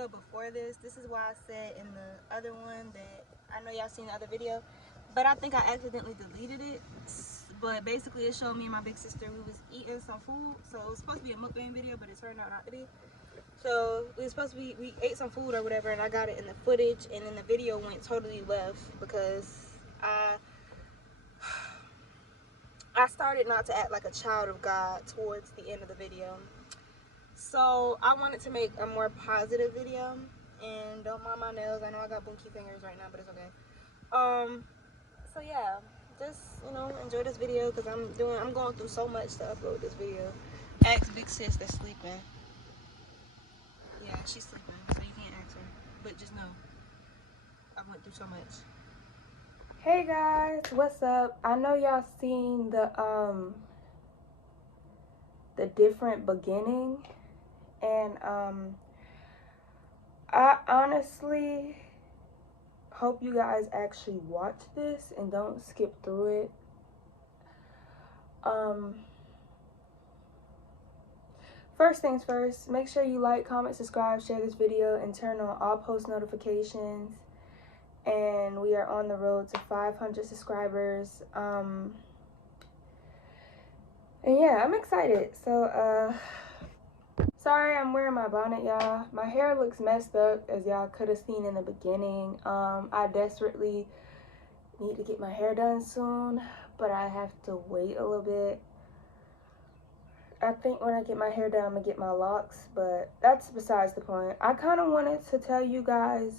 video before this. This is why I said in the other one that I know y'all seen the other video, but I think I accidentally deleted it. But basically it showed me and my big sister, we was eating some food. So it was supposed to be a mukbang video, but it turned out not to be. So it was supposed to be, we ate some food or whatever, and I got it in the footage, and then the video went totally left because I started not to act like a child of God towards the end of the video. So I wanted to make a more positive video, and don't mind my nails. I know I got bunky fingers right now, but it's okay. So yeah, just, you know, enjoy this video because I'm going through so much to upload this video. Ask big sis that's sleeping. Yeah, she's sleeping, so you can't ask her. But just know, I went through so much. Hey guys, what's up? I know y'all seen the different beginning, and I honestly hope you guys actually watch this and don't skip through it. First things first, make sure you like, comment, subscribe, share this video, and turn on all post notifications. And we are on the road to 500 subscribers. And yeah, I'm excited. So sorry I'm wearing my bonnet, y'all. My hair looks messed up, as y'all could have seen in the beginning. I desperately need to get my hair done soon, but I have to wait a little bit. I think when I get my hair done, I'm gonna get my locks, but that's besides the point. I kind of wanted to tell you guys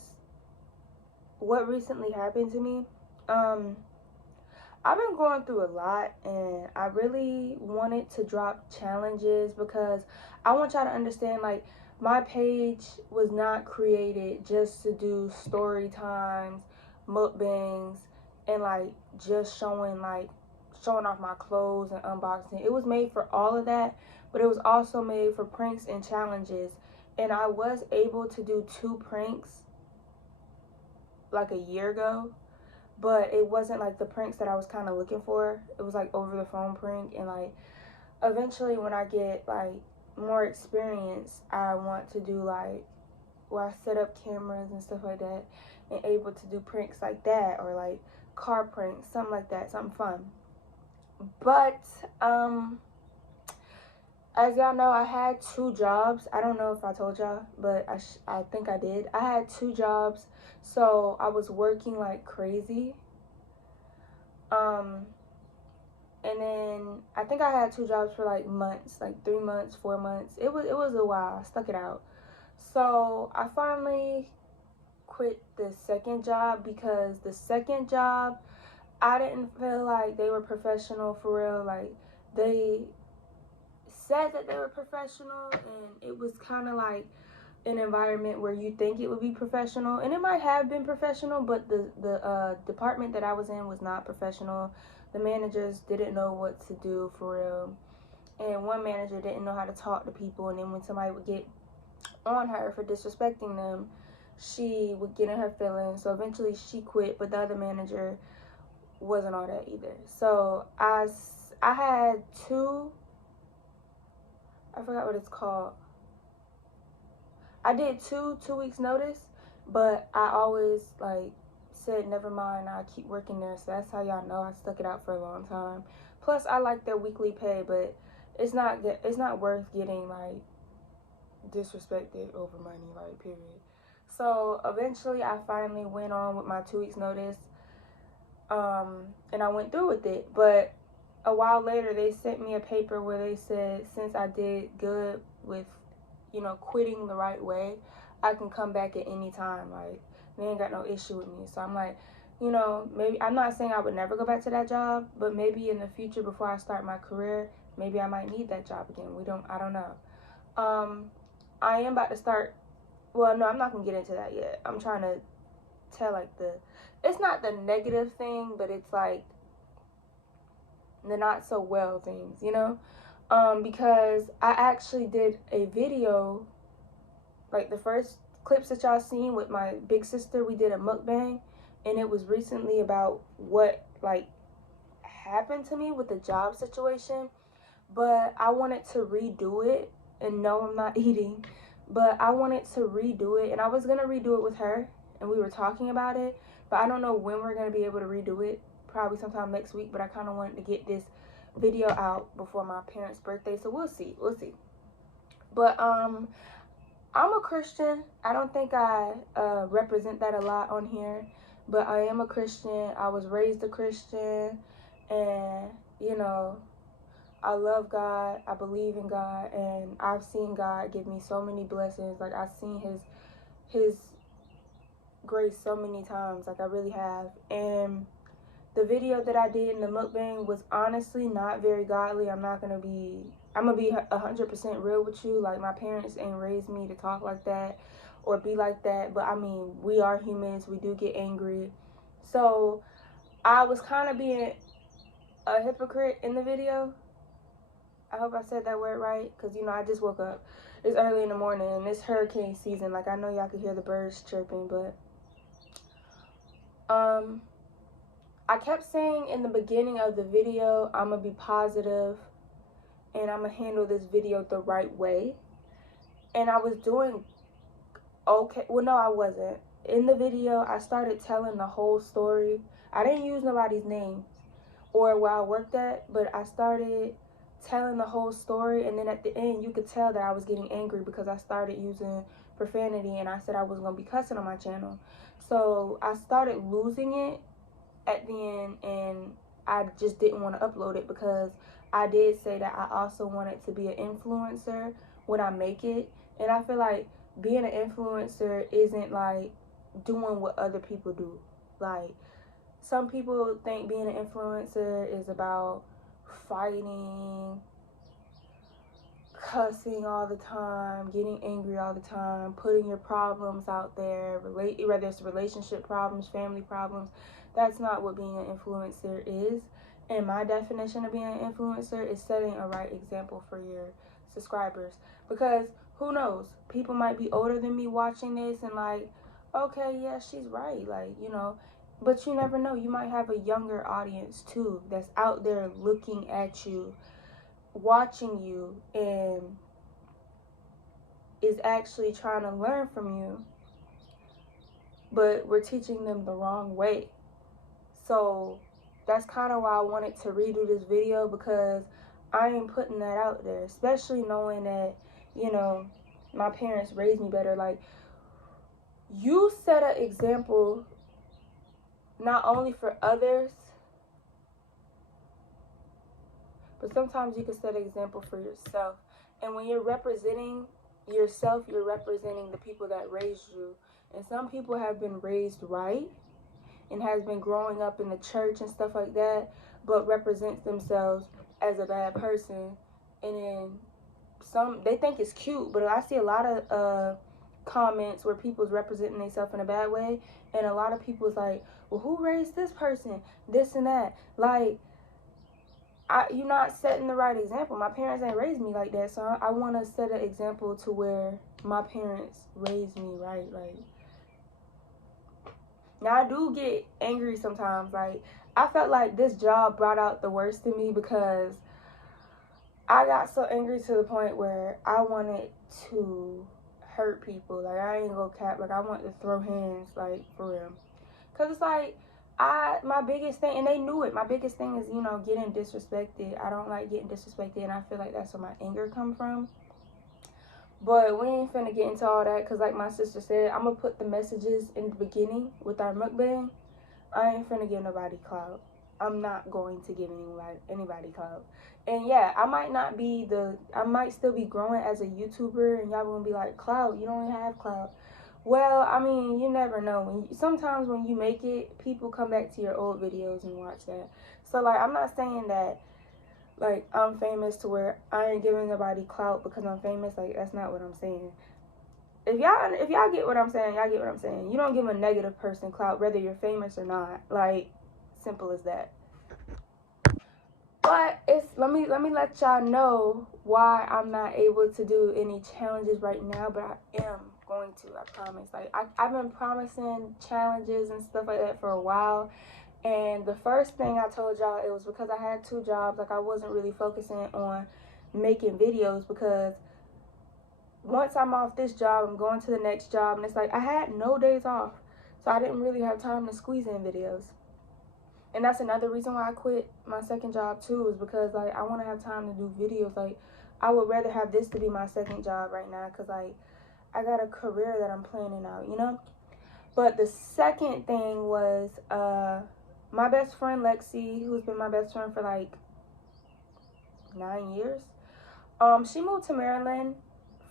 what recently happened to me. I've been going through a lot, and I really wanted to drop challenges because I want y'all to understand, like, my page was not created just to do story times, mukbangs, and like just showing off my clothes and unboxing. It was made for all of that, but it was also made for pranks and challenges. And I was able to do 2 pranks like a year ago, but it wasn't like the pranks that I was kind of looking for. It was like over the phone prank, and like eventually when I get like more experience, I want to do like where I set up cameras and stuff like that and able to do pranks like that, or like car pranks, something like that, something fun. But as y'all know, I had 2 jobs. I don't know if I told y'all, but I think I did. I had 2 jobs, so I was working like crazy. And then I think I had 2 jobs for like months, like 3 months, 4 months. It was a while. I stuck it out. So I finally quit the second job because the second job, I didn't feel like they were professional for real. Like, they said that they were professional, and it was kind of like an environment where you think it would be professional, and it might have been professional, but the department that I was in was not professional. The managers didn't know what to do for real, and one manager didn't know how to talk to people, and then when somebody would get on her for disrespecting them, she would get in her feelings. So eventually she quit, but the other manager wasn't all that either. So I had 2, I forgot what it's called. I did 2 weeks notice, but I always like said never mind, I keep working there. So that's how y'all know I stuck it out for a long time. Plus I like their weekly pay, but it's not worth getting like disrespected over money, like, period. So eventually I finally went on with my 2 weeks notice, and I went through with it. But a while later they sent me a paper where they said since I did good with, you know, quitting the right way, I can come back at any time. Like, they ain't got no issue with me. So I'm like, you know, maybe, I'm not saying I would never go back to that job, but maybe in the future before I start my career, maybe I might need that job again. I don't know. I am about to start, well, no, I'm not gonna get into that yet. I'm trying to tell like it's not the negative thing, but it's like the not so well things, you know? Because I actually did a video, like the first clips that y'all seen with my big sister, we did a mukbang, and it was recently about what like happened to me with the job situation. But I wanted to redo it, and no, I'm not eating, but I wanted to redo it, and I was gonna redo it with her, and we were talking about it, but I don't know when we're gonna be able to redo it. Probably sometime next week, but I kind of wanted to get this video out before my parents' birthday, so we'll see. But I'm a Christian. I don't think I represent that a lot on here, but I am a Christian. I was raised a Christian, and you know, I love God. I believe in God, and I've seen God give me so many blessings. Like, I've seen His grace so many times. Like, I really have. And the video that I did in the mukbang was honestly not very godly. I'm gonna be 100% real with you. Like, my parents ain't raised me to talk like that or be like that. But I mean, we are humans. We do get angry. So I was kind of being a hypocrite in the video. I hope I said that word right, because, you know, I just woke up. It's early in the morning, and it's hurricane season. Like, I know y'all can hear the birds chirping, but I kept saying in the beginning of the video, I'm going to be positive, and I'm going to handle this video the right way. And I was doing okay. Well, no, I wasn't. In the video, I started telling the whole story. I didn't use nobody's names or where I worked at, but I started telling the whole story, and then at the end you could tell that I was getting angry because I started using profanity, and I said I wasn't gonna be cussing on my channel. So I started losing it at the end, and I just didn't want to upload it because I did say that I also wanted to be an influencer when I make it. And I feel like being an influencer isn't like doing what other people do. Like, some people think being an influencer is about fighting, cussing all the time, getting angry all the time, putting your problems out there, whether it's relationship problems, family problems. That's not what being an influencer is. And my definition of being an influencer is setting a right example for your subscribers. Because who knows? People might be older than me watching this and like, okay, yeah, she's right. Like, you know, but you never know. You might have a younger audience too that's out there looking at you, watching you, and is actually trying to learn from you, but we're teaching them the wrong way. So that's kind of why I wanted to redo this video, because I ain't putting that out there, especially knowing that, you know, my parents raised me better. Like, you set an example not only for others, but sometimes you can set an example for yourself. And when you're representing yourself, you're representing the people that raised you. And some people have been raised right and has been growing up in the church and stuff like that, but represents themselves as a bad person. And then some, they think it's cute, but I see a lot of comments where people's representing themselves in a bad way, and a lot of people's like, well, who raised this person, this and that. Like, you're not setting the right example. My parents ain't raised me like that, so I want to set an example to where my parents raised me right. Like, now I do get angry sometimes. Like, I felt like this job brought out the worst in me, because I got so angry to the point where I wanted to hurt people. Like, I ain't gonna cap. Like, I wanted to throw hands, like, for real. Because it's like, my biggest thing, and they knew it, my biggest thing is, you know, getting disrespected. I don't like getting disrespected, and I feel like that's where my anger come from. But we ain't finna get into all that, because like my sister said, I'm gonna put the messages in the beginning with our mukbang. I ain't finna give nobody clout. I'm not going to give anybody clout. And yeah, I might still be growing as a YouTuber, and y'all gonna be like, clout, you don't have clout. Well, I mean, you never know. Sometimes when you make it, people come back to your old videos and watch that. So, like, I'm not saying that, like, I'm famous to where I ain't giving nobody clout because I'm famous. Like, that's not what I'm saying. If y'all get what I'm saying, y'all get what I'm saying. You don't give a negative person clout, whether you're famous or not. Like, simple as that. But let me let y'all know why I'm not able to do any challenges right now, but I am going to, I promise. Like, I've been promising challenges and stuff like that for a while. And the first thing I told y'all, it was because I had 2 jobs. Like, I wasn't really focusing on making videos, because once I'm off this job, I'm going to the next job, and it's like I had no days off, so I didn't really have time to squeeze in videos. And that's another reason why I quit my second job too, is because like I want to have time to do videos. Like I would rather have this to be my second job right now, because like I got a career that I'm planning out, you know. But the second thing was my best friend Lexi, who's been my best friend for like 9 years. She moved to Maryland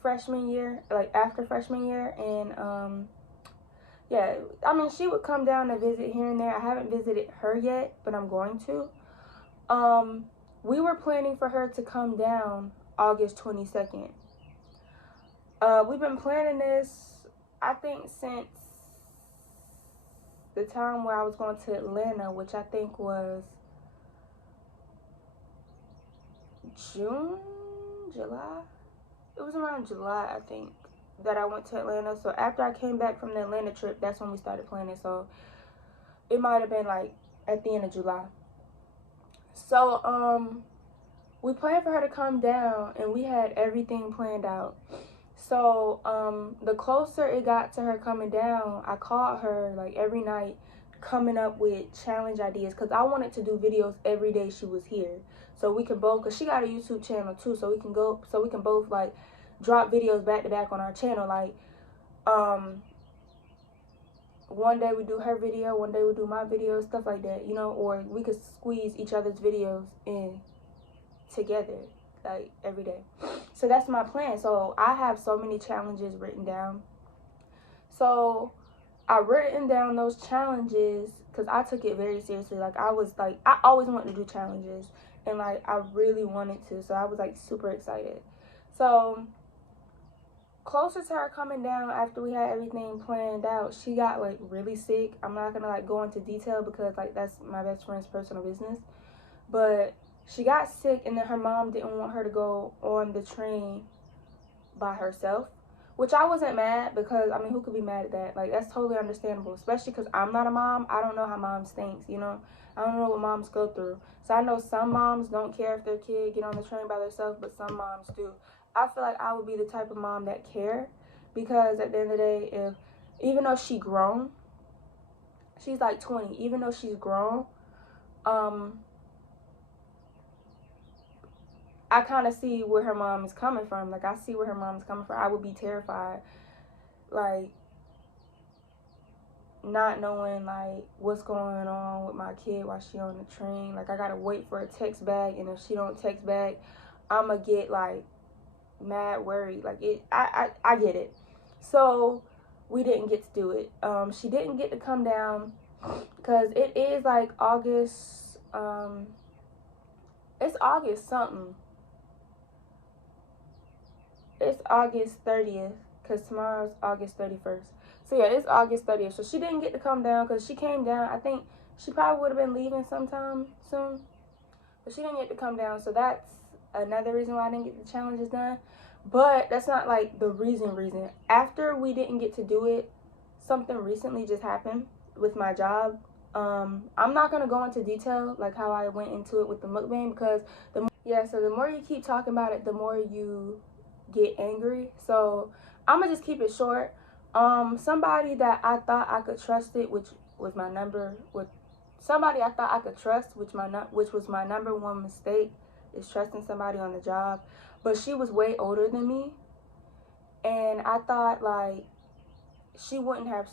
freshman year, like after freshman year, and yeah, I mean, she would come down to visit here and there. I haven't visited her yet, but I'm going to. We were planning for her to come down August 22nd. We've been planning this, I think, since the time where I was going to Atlanta, which I think was June, July. It was around July, I think, that I went to Atlanta. So after I came back from the Atlanta trip, that's when we started planning. So it might have been like at the end of July. So we planned for her to come down, and we had everything planned out. So the closer it got to her coming down, I called her like every night, coming up with challenge ideas, because I wanted to do videos every day she was here, so we could both, because she got a YouTube channel too, so we can both like drop videos back to back on our channel. Like one day we do her video, one day we do my video, stuff like that, you know, or we could squeeze each other's videos in together like every day. So that's my plan. So I have so many challenges written down. So I written down those challenges because I took it very seriously. Like I always wanted to do challenges, and like I really wanted to. So I was like super excited. So closer to her coming down, after we had everything planned out, she got like really sick. I'm not gonna like go into detail because like that's my best friend's personal business, but she got sick, and then her mom didn't want her to go on the train by herself, which I wasn't mad, because I mean, who could be mad at that? Like that's totally understandable, especially because I'm not a mom. I don't know how moms think, you know. I don't know what moms go through. So I know some moms don't care if their kid get on the train by themselves, but some moms do. I feel like I would be the type of mom that care, because at the end of the day, if even though she's grown, she's like 20, even though she's grown, I kind of see where her mom is coming from. Like, I see where her mom is coming from. I would be terrified, like, not knowing, like, what's going on with my kid while she on the train. Like, I got to wait for a text back, and if she don't text back, I'm going to get, like, mad worried. Like, I get it. So, we didn't get to do it. She didn't get to come down because it is, like, August, it's August something. It's August 30th, because tomorrow's August 31st. So yeah, it's August 30th. So she didn't get to come down, because she came down, I think she probably would have been leaving sometime soon, but she didn't get to come down. So that's another reason why I didn't get the challenges done. But that's not like the reason. After we didn't get to do it, something recently just happened with my job. I'm not gonna go into detail like how I went into it with the mukbang, because so the more you keep talking about it, the more you get angry. So I'm gonna just keep it short. Somebody that I thought I could trust it, which was my number with somebody I thought I could trust, which was my number one mistake, is trusting somebody on the job. But she was way older than me, and I thought like she wouldn't have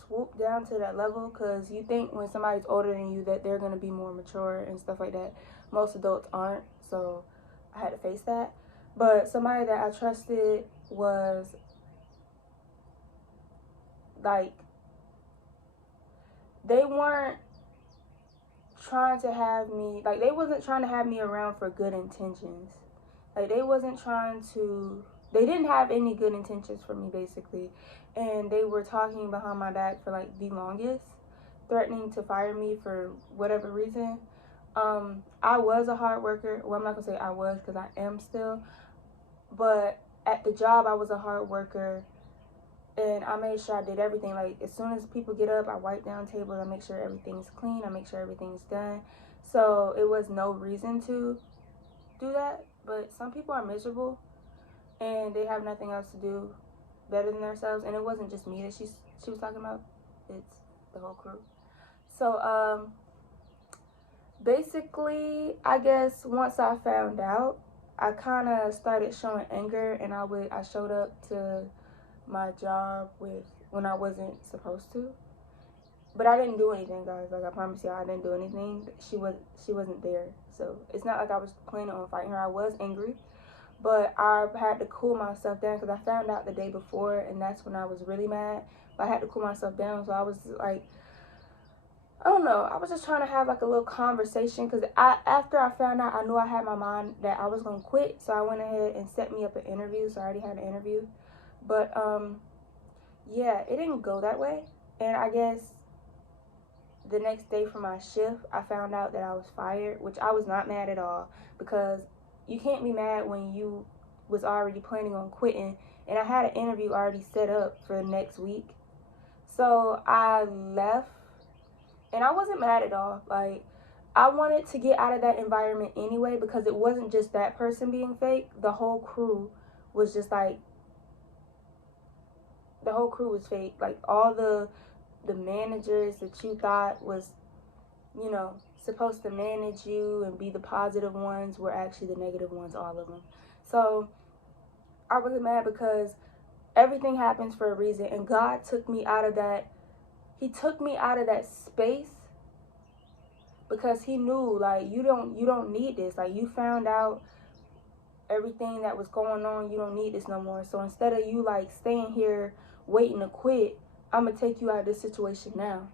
swooped down to that level, because you think when somebody's older than you that they're gonna be more mature and stuff like that. Most adults aren't, so I had to face that. But somebody that I trusted was like, they weren't trying to have me, like, they wasn't trying to have me around for good intentions. Like, they didn't have any good intentions for me, basically. And they were talking behind my back for like the longest, threatening to fire me for whatever reason. I was a hard worker. Well, I'm not gonna say I was, because I am still. But at the job, I was a hard worker, and I made sure I did everything. Like, as soon as people get up, I wipe down tables, I make sure everything's clean, I make sure everything's done. So it was no reason to do that. But some people are miserable, and they have nothing else to do better than themselves. And it wasn't just me that she was talking about, it's the whole crew. So basically, I guess once I found out, I kind of started showing anger, and I showed up to my job with when I wasn't supposed to. But I didn't do anything, guys. Like, I promise y'all, I didn't do anything. She wasn't there, so it's not like I was planning on fighting her. I was angry, but I had to cool myself down because I found out the day before, and that's when I was really mad. But I had to cool myself down, so I was like, I don't know. I was just trying to have like a little conversation because after I found out, I knew I had my mind that I was gonna quit. So I went ahead and set me up an interview. So I already had an interview, but yeah, it didn't go that way. And I guess the next day for my shift, I found out that I was fired, which I was not mad at all because you can't be mad when you was already planning on quitting. And I had an interview already set up for the next week, so I left. And I wasn't mad at all. Like, I wanted to get out of that environment anyway because it wasn't just that person being fake. The whole crew was just like, the whole crew was fake. Like, all the managers that you thought was, you know, supposed to manage you and be the positive ones were actually the negative ones, all of them. So I wasn't mad because everything happens for a reason, and God took me out of that. He took me out of that space because he knew, like, you don't need this. Like, you found out everything that was going on. You don't need this no more. So instead of you like staying here waiting to quit, I'm gonna take you out of this situation now.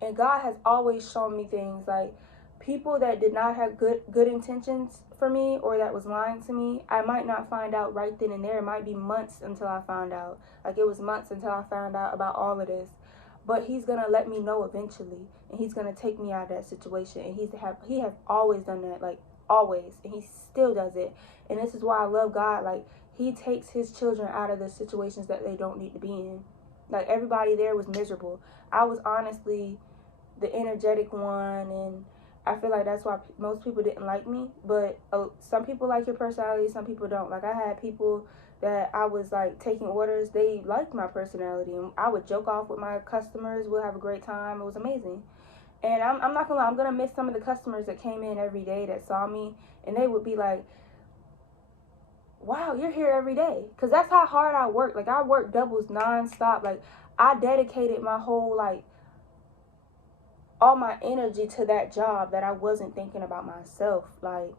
And God has always shown me things like people that did not have good intentions for me or that was lying to me. I might not find out right then and there. It might be months until I found out. Like, it was months until I found out about all of this. But he's gonna let me know eventually, and he's gonna take me out of that situation. And he has always done that, like, always, and he still does it. And this is why I love God. Like, he takes his children out of the situations that they don't need to be in. Like, everybody there was miserable. I was honestly the energetic one, and I feel like that's why most people didn't like me. But some people like your personality, some people don't. Like, I had people that I was like taking orders, they liked my personality, and I would joke off with my customers. We'll have a great time. It was amazing. And I'm not gonna lie, I'm gonna miss some of the customers that came in every day that saw me, and they would be like, wow, you're here every day. Because that's how hard I work. Like, I work doubles nonstop. Like, I dedicated my whole, like, all my energy to that job that I wasn't thinking about myself. Like,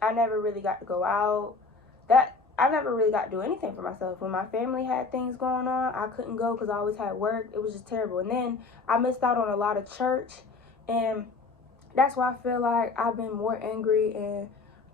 I never really got to go out. I never really got to do anything for myself. When my family had things going on, I couldn't go because I always had work. It was just terrible. And then I missed out on a lot of church, and that's why I feel like I've been more angry and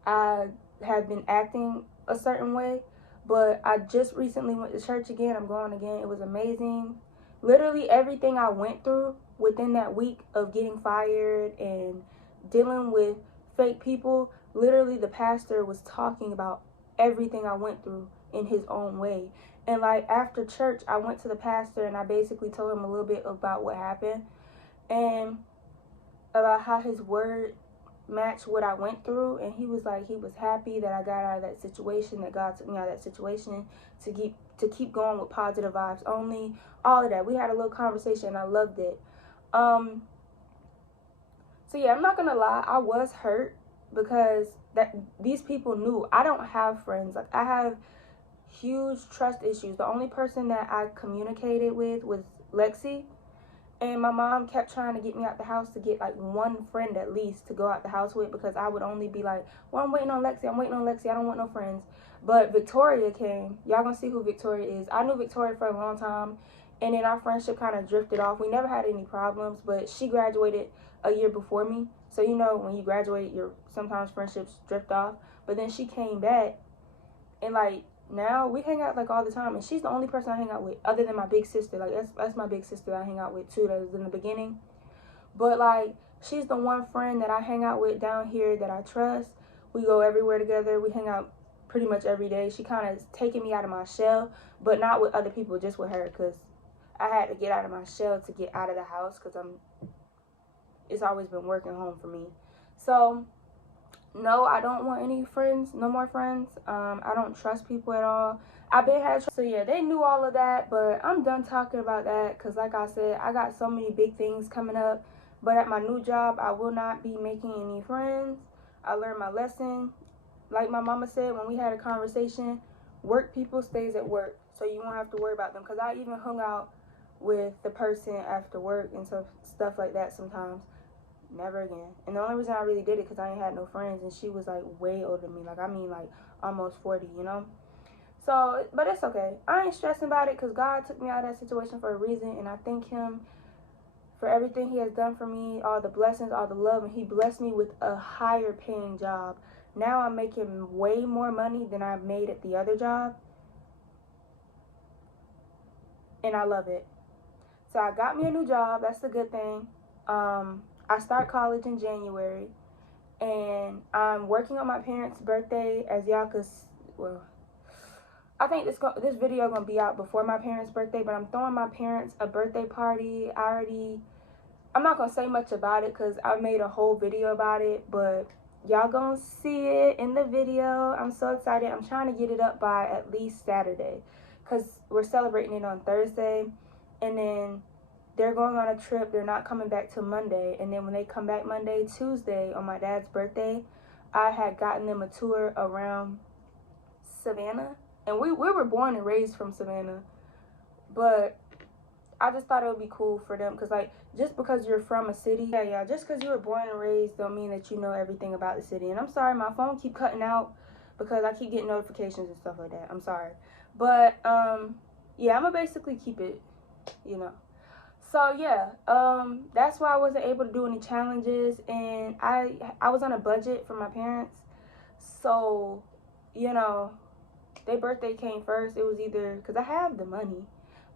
I have been acting a certain way. But I just recently went to church again. I'm going again. It was amazing. Literally everything I went through within that week of getting fired and dealing with fake people, literally the pastor was talking about everything I went through in his own way. And like, after church, I went to the pastor and I basically told him a little bit about what happened and about how his word matched what I went through. And he was like, he was happy that I got out of that situation, that God took me out of that situation to keep going with positive vibes only, all of that. We had a little conversation and I loved it. So yeah, I'm not gonna lie, I was hurt because these people knew I don't have friends. Like, I have huge trust issues. The only person that I communicated with was Lexi, and my mom kept trying to get me out the house to get like one friend at least to go out the house with, because I would only be like, well, I'm waiting on Lexi, I don't want no friends. But Victoria came. Y'all gonna see who Victoria is. I knew Victoria for a long time, and then our friendship kind of drifted off. We never had any problems, but she graduated a year before me. So, you know, when you graduate, sometimes friendships drift off. But then she came back, and like, now we hang out like all the time, and she's the only person I hang out with other than my big sister. Like, that's my big sister I hang out with too, that was in the beginning. But like, she's the one friend that I hang out with down here that I trust. We go everywhere together. We hang out pretty much every day. She kind of taking me out of my shell, but not with other people, just with her, because I had to get out of my shell to get out of the house, because it's always been working home for me. So no, I don't want any friends, no more friends. I don't trust people at all. I've been had, so yeah, they knew all of that, but I'm done talking about that because like I said, I got so many big things coming up. But at my new job, I will not be making any friends. I learned my lesson. Like my mama said when we had a conversation, work people stays at work, so you won't have to worry about them. Because I even hung out with the person after work and stuff like that sometimes. Never again. And the only reason I really did it because I ain't had no friends, and she was like way older than me. Like, I mean, like almost 40, you know? So, but it's okay. I ain't stressing about it because God took me out of that situation for a reason, and I thank Him for everything He has done for me, all the blessings, all the love, and He blessed me with a higher paying job. Now I'm making way more money than I made at the other job, and I love it. So I got me a new job. That's the good thing. I start college in January, and I'm working on my parents' birthday. As y'all could, well, I think this video gonna be out before my parents' birthday, but I'm throwing my parents a birthday party. I'm not gonna say much about it because I made a whole video about it, but y'all gonna see it in the video. I'm so excited. I'm trying to get it up by at least Saturday because we're celebrating it on Thursday, and then they're going on a trip. They're not coming back till Monday, and then when they come back Monday, Tuesday on my dad's birthday, I had gotten them a tour around Savannah, and we were born and raised from Savannah, but I just thought it would be cool for them because, like, just because you're from a city, just because you were born and raised don't mean that you know everything about the city. And I'm sorry, my phone keep cutting out because I keep getting notifications and stuff like that. I'm sorry. But, yeah, I'm going to basically keep it, you know. So, yeah, that's why I wasn't able to do any challenges. And I was on a budget for my parents. So, you know, their birthday came first. It was either, because I have the money.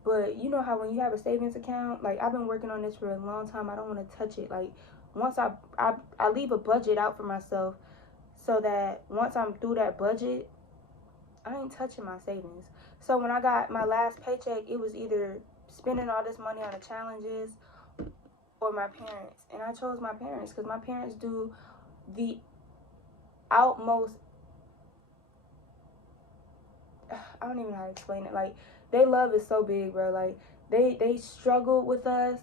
But you know how when you have a savings account, like I've been working on this for a long time. I don't want to touch it. Like once I leave a budget out for myself so that once I'm through that budget, I ain't touching my savings. So when I got my last paycheck, it was either spending all this money on the challenges or my parents. And I chose my parents because my parents do the outmost, I don't even know how to explain it. Like, they love is so big, bro. Like, they struggled with us.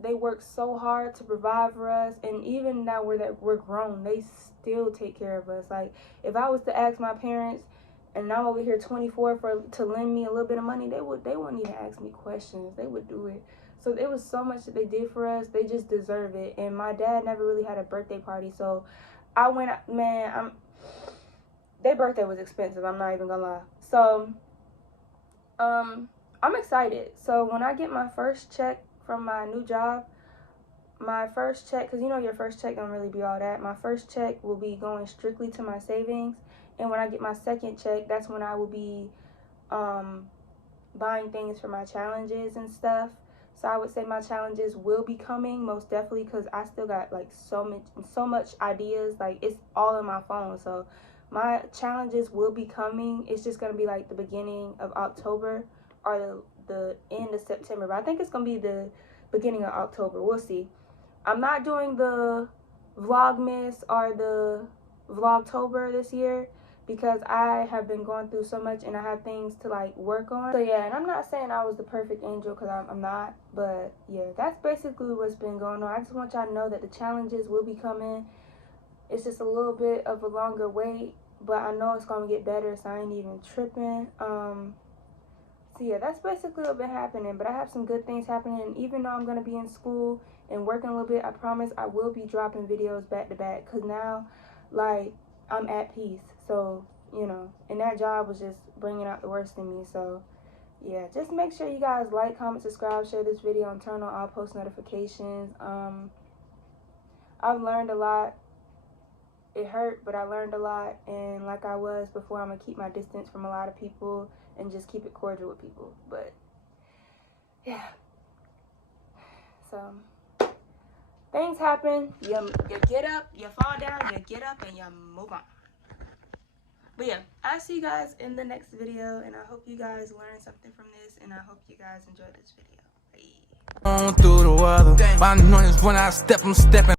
They work so hard to provide for us. And even now we're grown, they still take care of us. Like, if I was to ask my parents, and I'm over here 24 to lend me a little bit of money, they wouldn't even ask me questions. They would do it. So it was so much that they did for us. They just deserve it. And my dad never really had a birthday party. So I went, man, their birthday was expensive. I'm not even gonna lie. So, I'm excited. So when I get my first check from my new job, my first check, because you know your first check don't really be all that. My first check will be going strictly to my savings. And when I get my second check, that's when I will be buying things for my challenges and stuff. So I would say my challenges will be coming most definitely because I still got like so much ideas. Like it's all in my phone. So my challenges will be coming. It's just going to be like the beginning of October or the end of September. But I think it's going to be the beginning of October. We'll see. I'm not doing the Vlogmas or the Vlogtober this year because I have been going through so much and I have things to like work on. So yeah, and I'm not saying I was the perfect angel because I'm not. But yeah, that's basically what's been going on. I just want y'all to know that the challenges will be coming. It's just a little bit of a longer wait, but I know it's going to get better, so I ain't even tripping. So yeah, that's basically what's been happening, but I have some good things happening. And even though I'm going to be in school and working a little bit, I promise I will be dropping videos back to back because now, like, I'm at peace. So, you know, and that job was just bringing out the worst in me. So, yeah, just make sure you guys like, comment, subscribe, share this video, and turn on all post notifications. I've learned a lot. It hurt, but I learned a lot, and like I was before, I'm gonna keep my distance from a lot of people and just keep it cordial with people. But yeah, so things happen. You get up, you fall down, you get up, and you move on. But yeah, I'll see you guys in the next video, and I hope you guys learned something from this, and I hope you guys enjoyed this video. Bye. On through the weather, my noise when I step, I'm stepping.